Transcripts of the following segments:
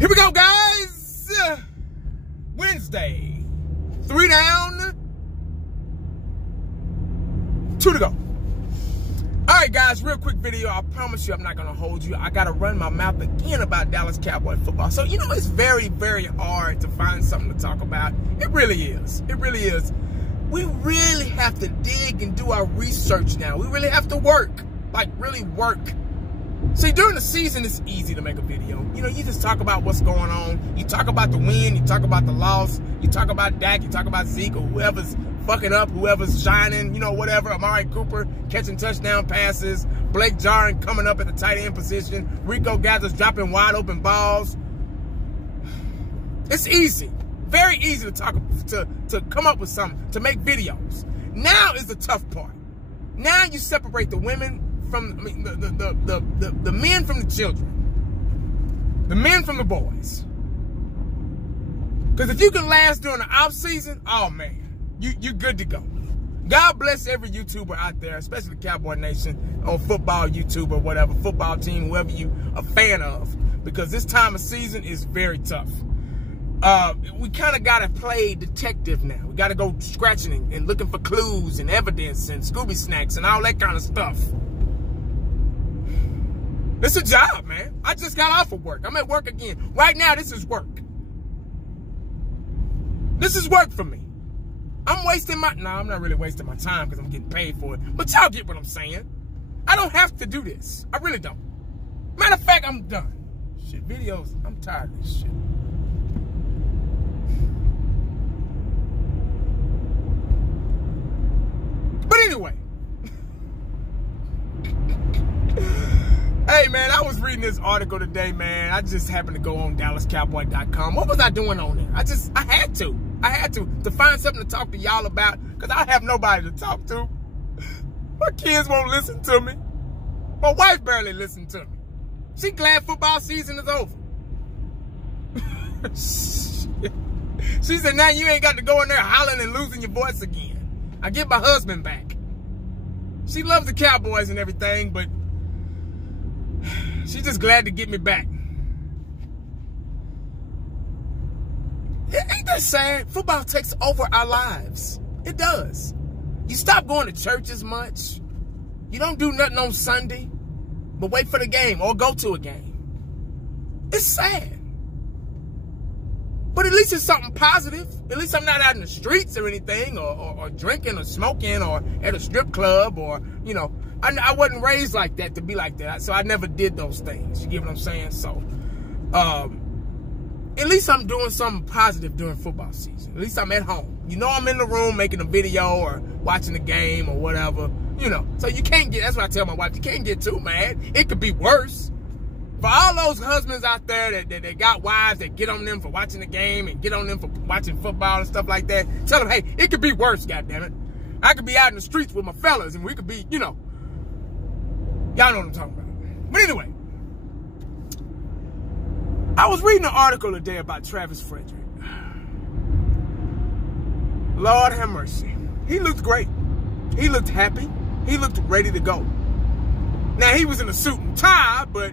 Here we go, guys. Wednesday. 3 down, 2 to go. All right, guys, real quick video. I promise you I'm not going to hold you. I got to run my mouth again about Dallas Cowboy football. So, you know, it's very, very hard to find something to talk about. It really is. It really is. We really have to dig and do our research now. We really have to work. Like, really work. See, during the season, it's easy to make a video. You know, you just talk about what's going on. You talk about the win. You talk about the loss. You talk about Dak. You talk about Zeke or whoever's fucking up, whoever's shining, you know, whatever. Amari Cooper catching touchdown passes. Blake Jarwin coming up at the tight end position. Rico Gathers dropping wide open balls. It's easy. Very easy to talk, to come up with something, to make videos. Now is the tough part. Now you separate the women from, I mean, the men from the children, the men from the boys. Because if you can last during the off season, oh man, you're good to go. God bless every YouTuber out there, especially the Cowboy Nation or football YouTuber, whatever, football team, whoever you a fan of, because this time of season is very tough. We kind of got to play detective now. We got to go scratching and looking for clues and evidence and Scooby snacks and all that kind of stuff. It's a job, man. I just got off of work. I'm at work again. Right now, this is work. This is work for me. I'm wasting my... No, I'm not really wasting my time because I'm getting paid for it. But y'all get what I'm saying. I don't have to do this. I really don't. Matter of fact, I'm done. Shit, videos, I'm tired of this shit. But anyway. Hey, man, I was reading this article today, man. I just happened to go on DallasCowboy.com. What was I doing on there? I had to find something to talk to y'all about because I have nobody to talk to. My kids won't listen to me. My wife barely listens to me. She glad football season is over. She said, now you ain't got to go in there hollering and losing your voice again. I get my husband back. She loves the Cowboys and everything, but she's just glad to get me back. Ain't that sad? Football takes over our lives. It does. You stop going to church as much. You don't do nothing on Sunday, but wait for the game or go to a game. It's sad. But at least it's something positive. At least I'm not out in the streets or anything, or drinking or smoking or at a strip club or, you know. I wasn't raised like that to be like that, so I never did those things. You get what I'm saying? So, at least I'm doing something positive during football season. At least I'm at home. You know I'm in the room making a video or watching the game or whatever, you know. So you can't get, that's what I tell my wife, you can't get too mad. It could be worse. For all those husbands out there that got wives that get on them for watching the game and get on them for watching football and stuff like that, tell them, hey, it could be worse, goddammit. I could be out in the streets with my fellas and we could be, you know. Y'all know what I'm talking about. But anyway, I was reading an article today about Travis Frederick. Lord have mercy. He looked great. He looked happy. He looked ready to go. Now, he was in a suit and tie, but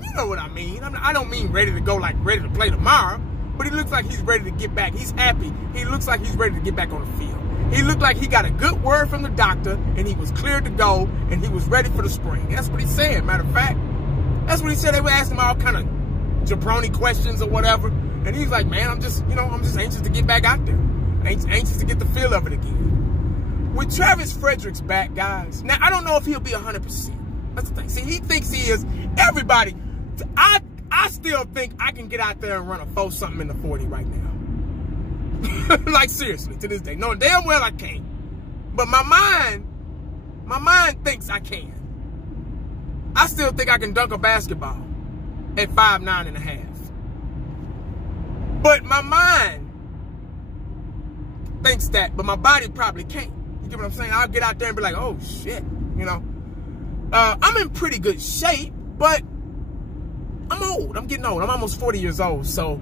you know what I mean. I don't mean ready to go like ready to play tomorrow, but he looks like he's ready to get back. He's happy. He looks like he's ready to get back on the field. He looked like he got a good word from the doctor, and he was cleared to go, and he was ready for the spring. That's what he said, matter of fact. That's what he said. They were asking him all kind of jabroni questions or whatever, and he's like, man, I'm just anxious to get back out there. Anxious to get the feel of it again. With Travis Frederick's back, guys, now, I don't know if he'll be 100%. That's the thing. See, he thinks he is. Everybody, I still think I can get out there and run a 4-something in the 40 right now. Like, seriously, to this day. No, damn well I can't. But my mind thinks I can. I still think I can dunk a basketball at 5'9½". But my mind thinks that, but my body probably can't. You get what I'm saying? I'll get out there and be like, oh, shit, you know. I'm in pretty good shape, but I'm old. I'm getting old. I'm almost 40 years old, so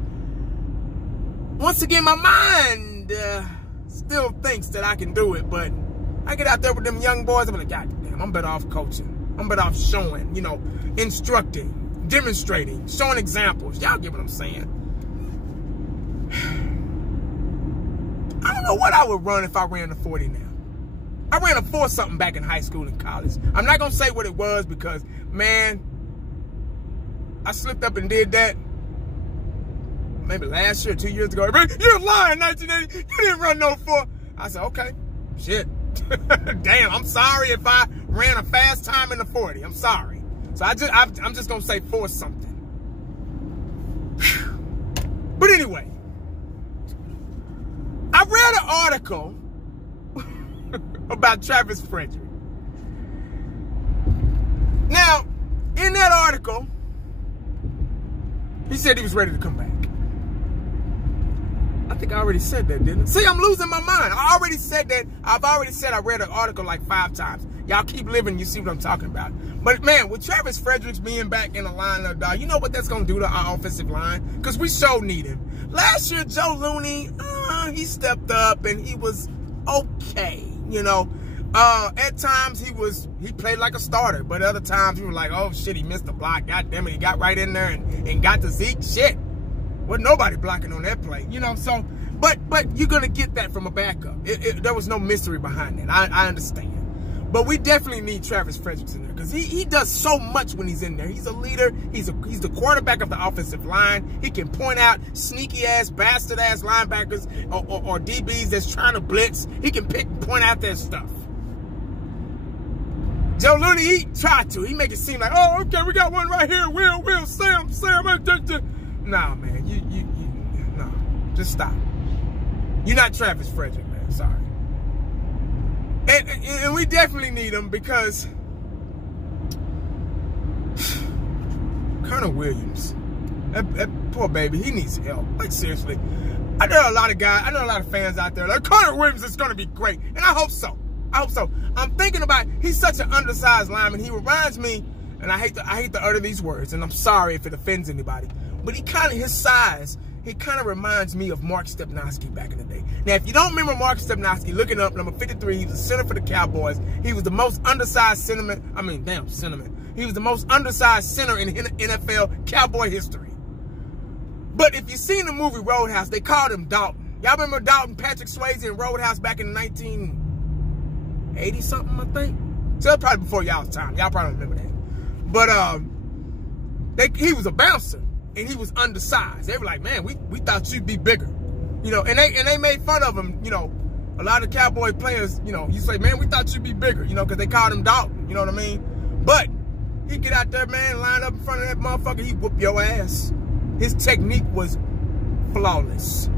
once again, my mind still thinks that I can do it, but I get out there with them young boys, I'm like, God damn, I'm better off coaching. I'm better off showing, you know, instructing, demonstrating, showing examples. Y'all get what I'm saying? I don't know what I would run if I ran a 40 now. I ran a 4-something back in high school and college. I'm not going to say what it was because, man, I slipped up and did that maybe last year, 2 years ago. You're lying, 1980. You didn't run no 4. I said, okay, shit. Damn, I'm sorry if I ran a fast time in the 40. I'm sorry. So I'm just going to say 4-something. But anyway, I read an article about Travis Frederick. Now, in that article, he said he was ready to come back. I think I already said that, didn't I? See, I'm losing my mind. I already said that. I've already said I read an article like 5 times. Y'all keep living, you see what I'm talking about. But, man, with Travis Fredericks being back in the lineup, dog, you know what that's going to do to our offensive line? Because we so need him. Last year, Joe Looney, he stepped up and he was okay, you know. At times, he played like a starter. But other times, we were like, oh, shit, he missed the block. God damn it, he got right in there and got to Zeke. Shit. Wasn't nobody blocking on that play, you know. So, but you're gonna get that from a backup. There was no mystery behind that. I understand, but we definitely need Travis Fredericks in there because he does so much when he's in there. He's a leader. He's the quarterback of the offensive line. He can point out sneaky ass, bastard ass linebackers or DBs that's trying to blitz. He can point out their stuff. Joe Looney, he tried to. He make it seem like, oh, okay, we got one right here. Will, Sam. Nah, man, no, just stop. You're not Travis Frederick, man. Sorry. And we definitely need him because Colonel Williams, that poor baby, he needs help. Like seriously, I know a lot of fans out there like Colonel Williams is gonna be great, and I hope so. I'm thinking about he's such an undersized lineman. He reminds me, and I hate to utter these words, and I'm sorry if it offends anybody. But his size, he kind of reminds me of Mark Stepnoski back in the day. Now, if you don't remember Mark Stepnoski, looking up number 53, he was a center for the Cowboys. He was the most undersized He was the most undersized center in NFL Cowboy history. But if you've seen the movie Roadhouse, they called him Dalton. Y'all remember Dalton, Patrick Swayze in Roadhouse back in 1980-something, I think? So that's probably before y'all's time. Y'all probably don't remember that. But he was a bouncer. And he was undersized. They were like, man, we thought you'd be bigger. You know, and they made fun of him, you know. A lot of Cowboy players, you know, you say, man, we thought you'd be bigger, you know, because they called him Dalton, you know what I mean? But he get out there, man, line up in front of that motherfucker, he whoop your ass. His technique was flawless.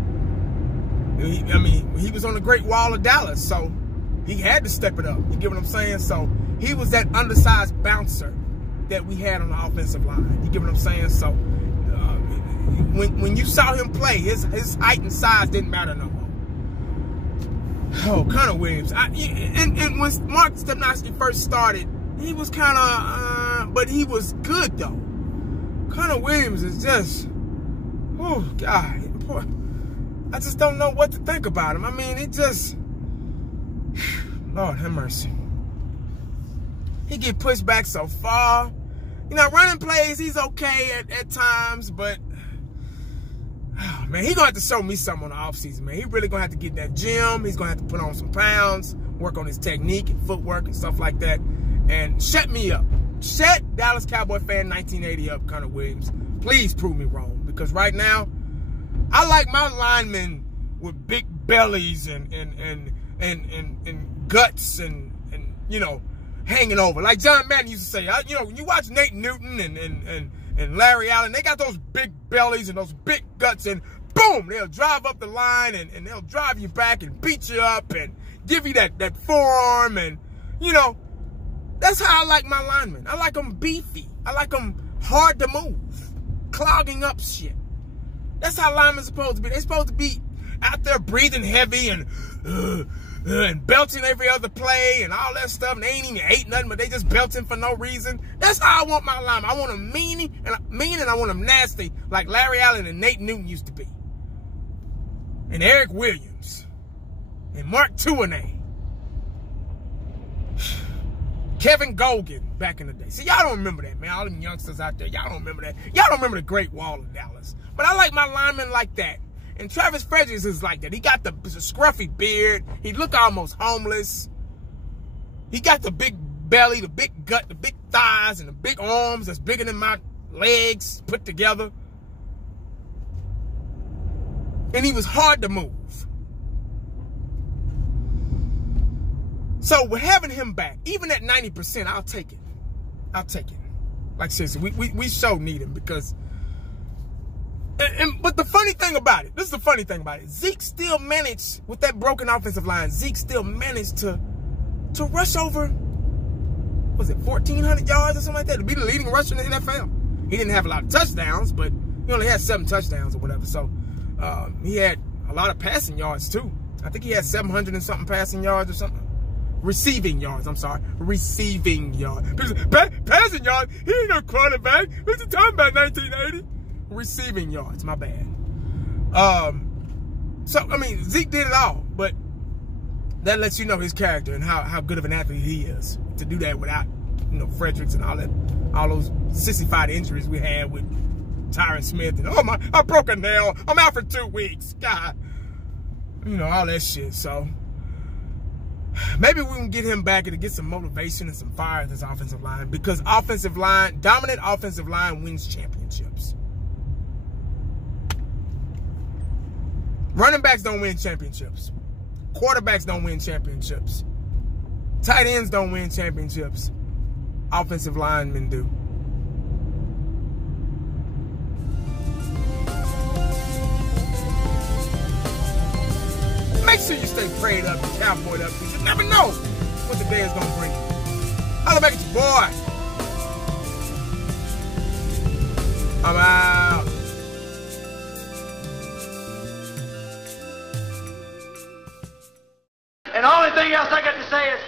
He was on the Great Wall of Dallas, so he had to step it up. You get what I'm saying? So he was that undersized bouncer that we had on the offensive line. You get what I'm saying? So when you saw him play, his height and size didn't matter no more. Oh, Colonel Williams. And when Mark Stepnoski first started, he was kind of, but he was good though. Colonel Williams is just, oh God, boy, I just don't know what to think about him. I mean, it just, Lord have mercy. He get pushed back so far. You know, running plays, he's okay at times, but oh, man, he's going to have to show me something on the offseason, man. He really going to have to get in that gym. He's going to have to put on some pounds, work on his technique and footwork and stuff like that, and shut me up. Shut Dallas Cowboy fan 1980 up, Colonel Williams. Please prove me wrong, because right now, I like my linemen with big bellies and guts and you know, hanging over. Like John Madden used to say, you know, when you watch Nate Newton and Larry Allen, they got those big bellies and those big guts, and boom, they'll drive up the line and they'll drive you back and beat you up and give you that forearm, and, you know, that's how I like my linemen. I like them beefy. I like them hard to move, clogging up shit. That's how linemen are supposed to be. They're supposed to be out there breathing heavy and belching every other play and all that stuff, and they ain't even ate nothing, but they just belching for no reason. That's how I want my linemen. I want them mean and I want them nasty, like Larry Allen and Nate Newton used to be, and Eric Williams, and Mark Tuinay, Kevin Golgan, back in the day. See, y'all don't remember that, man. All them youngsters out there, y'all don't remember that. Y'all don't remember the Great Wall of Dallas. But I like my linemen like that. And Travis Frederick is like that. He got the scruffy beard. He look almost homeless. He got the big belly, the big gut, the big thighs, and the big arms that's bigger than my legs put together. And he was hard to move. So with having him back, even at 90%, I'll take it. I'll take it. Like seriously, we so need him because. But the funny thing about it, this is the funny thing about it. Zeke still managed with that broken offensive line. Zeke still managed to rush over. Was it 1,400 yards or something like that to be the leading rusher in the NFL? He didn't have a lot of touchdowns, but he only had 7 touchdowns or whatever. So he had a lot of passing yards too. I think he had 700 and something passing yards or something. Receiving yards, I'm sorry. Receiving yards. Passing yards, he ain't no quarterback. What you talking about, 1980? Receiving yards, my bad. So, I mean, Zeke did it all, but that lets you know his character and how good of an athlete he is. To do that without, you know, Fredericks and all those sissified injuries we had with Tyron Smith. And, oh, I broke a nail. I'm out for 2 weeks. God. You know, all that shit. So, maybe we can get him back and get some motivation and some fire in this offensive line. Because dominant offensive line wins championships. Running backs don't win championships. Quarterbacks don't win championships. Tight ends don't win championships. Offensive linemen do. Make sure you stay prayed up and cowboyed up because you never know what the day is going to bring you. Holla back at your boy. I'm out. And the only thing else I got to say is,